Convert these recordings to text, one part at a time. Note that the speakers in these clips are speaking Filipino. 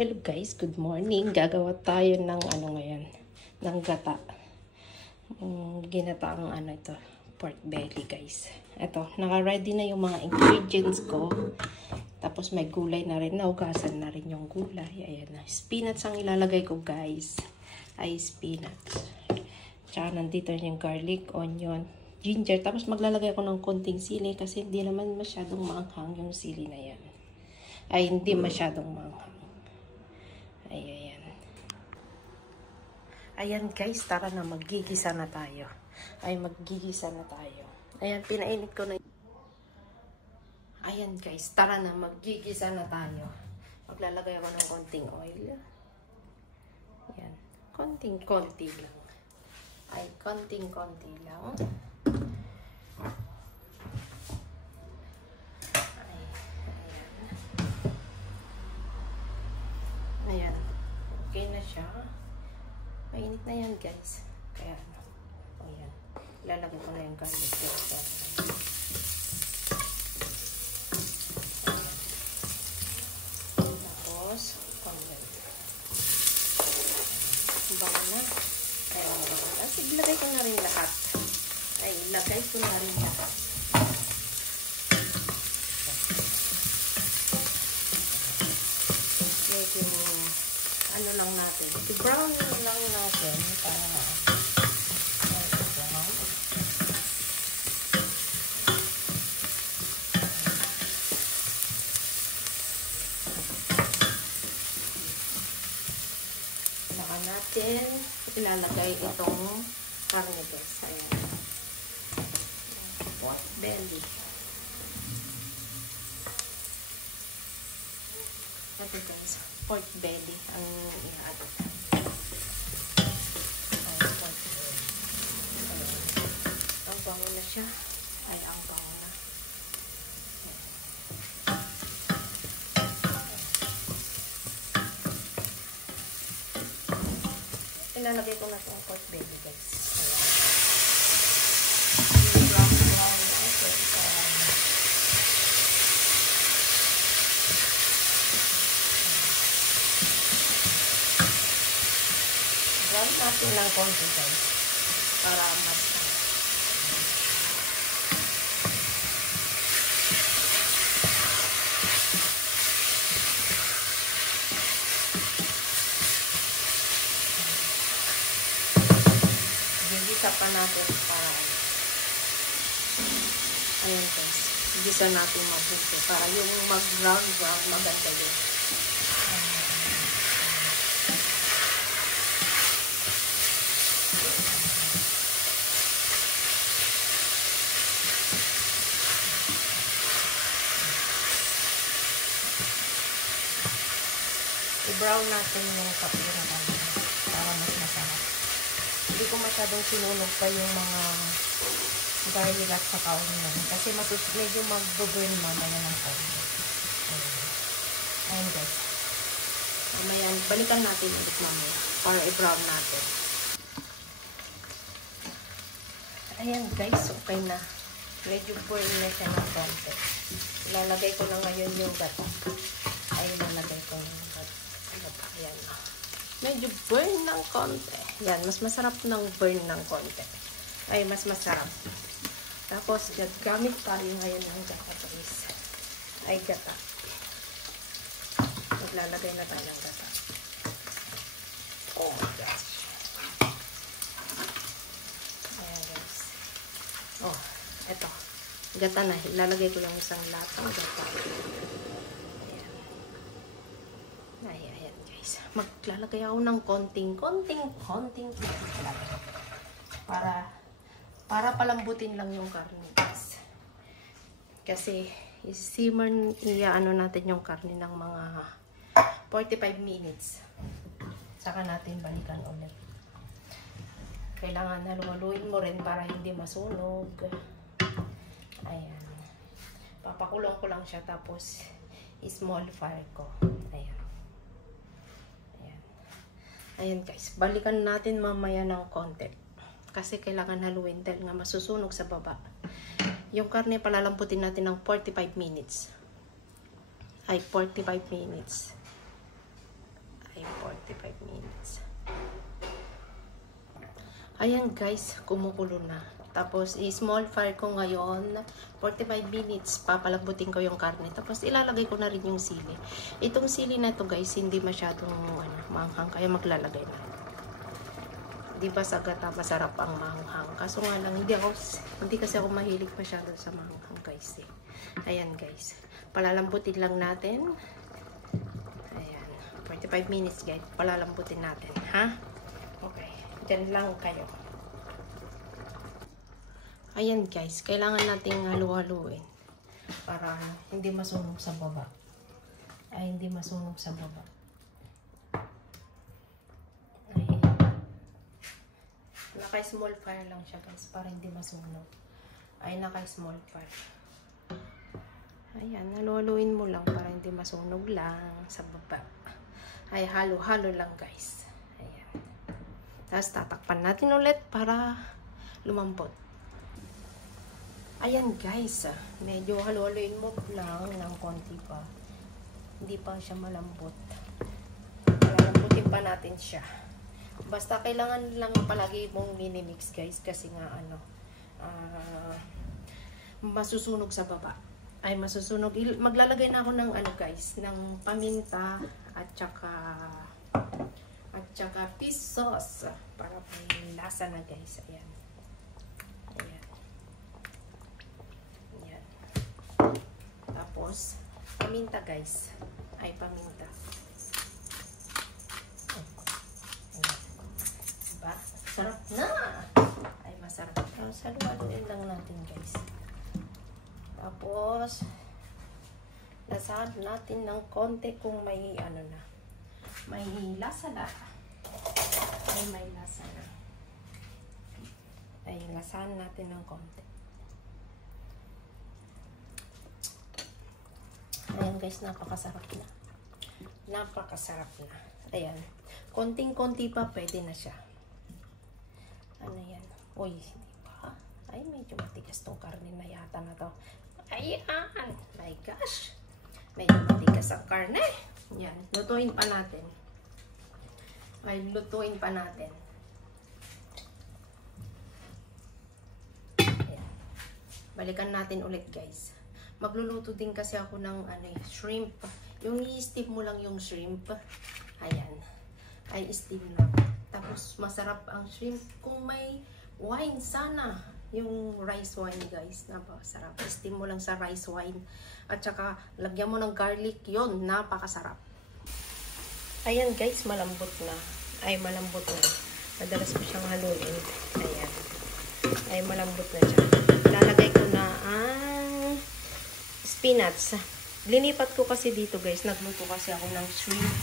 Hello guys, good morning. Gagawa tayo ng ngayon, ng gata. Ginataang ito, pork belly guys. Ito, naka-ready na yung mga ingredients ko. Tapos may gulay na rin, naugasan na rin yung gulay. Ayan na. Spinach ang ilalagay ko guys. Ay spinach. Tsaka nandito yung garlic, onion, ginger. Tapos maglalagay ako ng konting sili kasi hindi naman masyadong maanghang yung sili na yan. Ay, hindi masyadong maanghang. Ayan. Ayan guys, tara na, maggigisa na tayo. Maggigisa na tayo. Ayan, pinainit ko na. Ayan guys, tara na, maggigisa na tayo. Maglalagay ako ng konting oil. Ayan, konting-konti lang. Konting-konti lang. Ayan. Okay na siya. Mainit na yan guys. Kaya ayan. Lalagay ko na yung garlic. Tapos, konyan. Bawa na. Ayan, bawa na. Ilagay ko na rin lahat. Ilagay ko na rin lahat. Medyo lang natin. I-brown lang natin para brown. Saka natin ilalagay itong karne guys. Ayan. Pork belly. Ito guys, pork belly ang ihagod. Pork belly. Ang bango na siya. Ang bango na. Ilalagay ko na itong pork belly guys. Brown natin ng konti guys para mas gigisa pa natin para ayan guys, gigisa natin mabuti para yung mag-brown maganda yun. I-brown natin yung kapira para mas masarap. Hindi ko masyadong sinunog pa yung mga garlic at saka onion kasi medyo mag-burn mamaya ng konti. Ayan guys. Mamaya, balikan natin ulit mamaya para i-brown natin. Ayan guys, okay na. Medyo burn na siya ng konti. Ilalagay ko na ngayon yung gata. Ilalagay ko yung gata. Ayan. Medyo burn ng konti. Yan, mas masarap ng burn ng konti. Mas masarap. Tapos, gamit tayo ngayon ng gata guys. Gata. Maglalagay na tayo ng gata. Oh my gosh. Ayan guys. Oh, eto. Gata na. Ilalagay ko lang isang latang gata. Ayan guys. Maglalagay ako ng konting para palambutin lang yung karne guys. Kasi simmer natin yung karne ng mga 45 minutes. Saka natin balikan ulit. Kailangan haluin mo rin para hindi masunog. Ayan. Papakulong ko lang siya tapos small fire ko. Ayan guys, balikan natin mamaya ng konti. Kasi kailangan haluin dahil nga masusunog sa baba. Yung karne palalamputin natin ng 45 minutes. 45 minutes. natin 45 minutes. Ayan guys, kumukulo na. Tapos, small fire ko ngayon, 45 minutes, papalambutin ko yung karne. Tapos, ilalagay ko na rin yung sili. Itong sili na to guys, hindi masyadong maanghang, kaya maglalagay na. Di ba sa gata, masarap ang maanghang. Kaso nga lang, hindi kasi ako mahilig masyado sa maanghang guys. Ayan guys, palalambutin lang natin. Ayan, 45 minutes guys, palalambutin natin, ha? Okay, dyan lang kayo. Ayan guys, kailangan nating halu-haluin para hindi masunog sa baba. Hindi masunog sa baba. Ayan. Naka-small fire lang siya guys para hindi masunog. Naka-small fire. Ayan, halu-haluin mo lang para hindi masunog lang sa baba. Halo-halo lang guys. Ayan. Tapos tatakpan natin ulit para lumambot. Ayan guys, medyo halu-haluin mo lang ng konti pa. Hindi pa siya malambot. Malambutin pa natin siya. Basta kailangan lang palagi mong mini-mix guys kasi nga masusunog sa baba. Masusunog. Maglalagay na ako ng guys, ng paminta at saka fish sauce para may lasa na guys. Ayan. Tapos, paminta guys. Paminta. Diba? Sarap na! Masarap. Tapos, haluin lang natin guys. Tapos, lasahan natin ng konti kung may may lasa na. May lasa na. Lasahan natin ng konti. Ayan guys, napakasarap na. Napakasarap na. Ayan. Konting-konti pa, pwede na siya. Yan? Uy, di ba? Medyo matigas tong karne na yata na to. Ayan! My gosh! Medyo matigas ang karne. Yan. Lutuin pa natin. Lutuin pa natin. Ayan. Balikan natin ulit guys. Magluluto din kasi ako ng shrimp. Yung i-steam mo lang yung shrimp. Ayan. I-steam na. Tapos masarap ang shrimp. Kung may wine sana. Yung rice wine guys. Napakasarap. I-steam mo lang sa rice wine. At saka lagyan mo ng garlic. Yun. Napakasarap. Ayan guys. Malambot na. Malambot na. Madalas ko siyang haluin. Ayan. Malambot na siya. Lalagay ko na spinach. Linipat ko kasi dito guys. Nagluto kasi ako ng shrimp.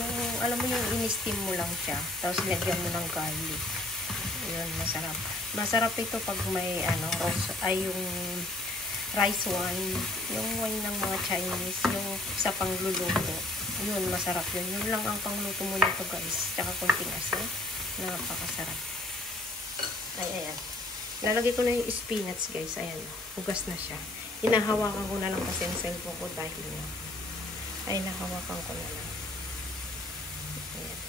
Yung, alam mo yung in-steam mo lang siya. Tapos lagyan mo ng garlic. Yun, masarap. Masarap ito pag may yung rice wine. Yung wine ng mga Chinese. Yung sa pangluluto. Yun, masarap yun. Yun lang ang pangluto mo nito guys. Tsaka konting asin. Napakasarap. Ayan. Lalagay ko na yung spinach guys. Ayan. Hugas na siya. Hinahawakan ko na lang kasi yung cellphone ko dahil nahawakan ko na lang. Ayan.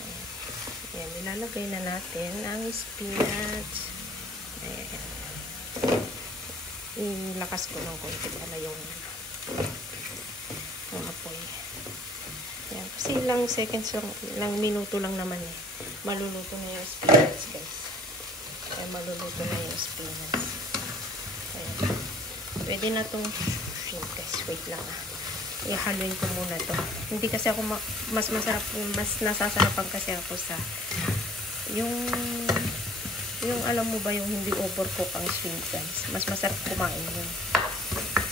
Ayan. Nilalagay na natin ang spinach. Ayan. Ilakas ko ng konti para yung apoy. Ayan. Kasi ilang seconds lang, ilang minuto lang naman maluluto na yung spinach guys. Maluluto na yung spinach. Ayan. Pwede na itong shrimp guys. Wait lang ihaluin ko muna to. Hindi kasi ako mas masarap, mas nasasarapan kasi ako sa yung alam mo ba yung hindi overcook ang shrimp guys. Mas masarap kumain yun.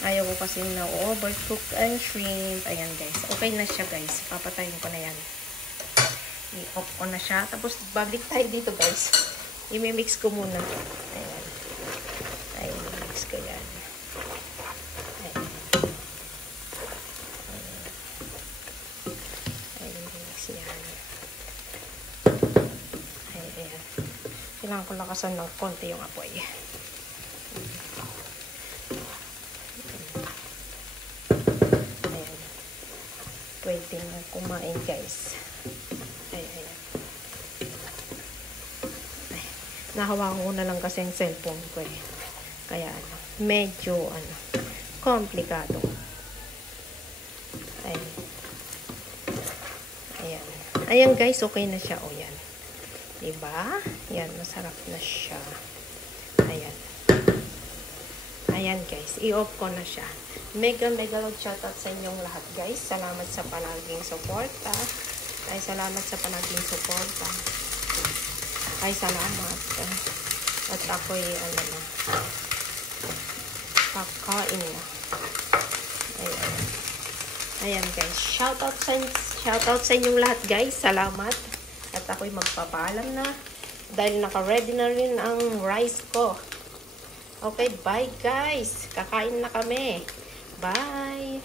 Ayaw ko kasi na overcook ang shrimp. Ayan guys. Okay na siya guys. Papatayin ko na yan. I-off ko na siya. Tapos babalik tayo dito guys. I-mix ko muna. Ayan. Ayan. I-mix ko yan. Ayan. Ayan. I-mix yan. Ayan. Kailangan ko lakasan ng konti yung apoy. pwede na kumain, guys. Ayan. Ay, nahawakan ko na lang kasi yung cellphone ko eh. Kaya medyo komplikado. Ayan. Ayan. Ayan guys, okay na siya. O yan. Diba? Yan, masarap na siya. Ayan. Ayan guys, i-off ko na siya. Mega love shoutout sa inyong lahat guys. Salamat sa palaging suporta. Ay, salamat sa palaging suporta. Ay, salamat. At ako'y na. Kakain na. Ayan. Ayan guys. Shoutout sa inyong lahat guys. Salamat. At ako'y magpapaalam na. Dahil naka-ready na rin ang rice ko. Okay, bye guys. Kakain na kami. Bye.